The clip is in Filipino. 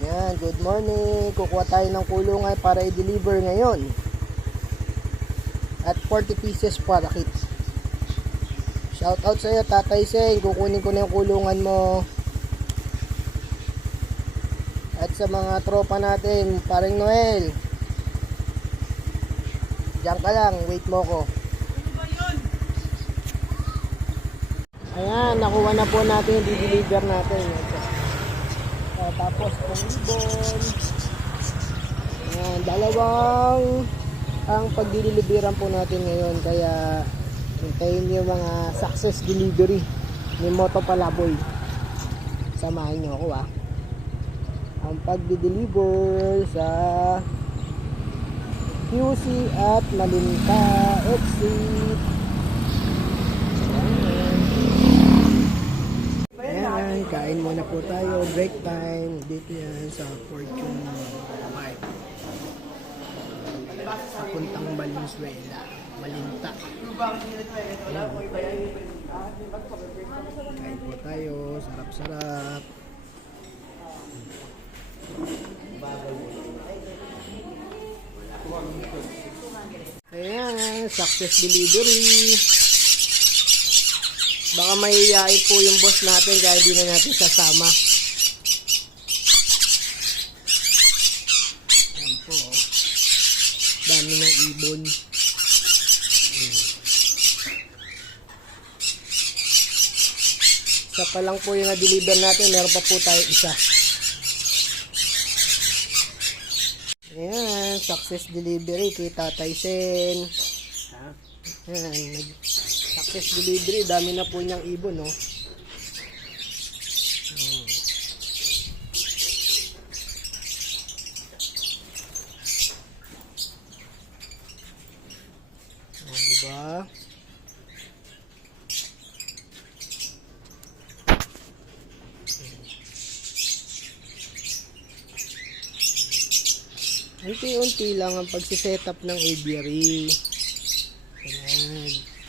Yan, good morning. Kukuha tayo ng kulungan para i-deliver ngayon. At 40 pieces para kits. Shout out sa iyo, Tatay Seng. Kukunin ko na yung kulungan mo. At sa mga tropa natin, paring Noel. Diyan ka lang, wait mo ko. Ayan, nakuha na po natin yung di-deliver natin. Tapos kung ibon. Ayan, dalawang ang pagdideliveran po natin ngayon. Kaya hintayin yung mga success delivery ni Moto Palaboy. Samahan nyo ako ang pagdi-deliver sa QC at Malinta Exit. Ayan, kain muna po tayo. Break time. Dito yan sa Fortune Bike. Papuntang Valenzuela. Malinta. Ayan. Kain po tayo. Sarap-sarap. Ayan, success delivery. Baka mahihiyain po yung boss natin kaya di na natin sasama. Ayan po. Dami ng ibon. Isa pa lang po yung na-deliver natin. Meron pa po tayo isa. Ayan, success delivery kay Tatay Sen. Ayan, success delivery, dami na po niyang ibon, no? Diba? Unti-unti lang ang pagsiset up ng aviary. Ayan.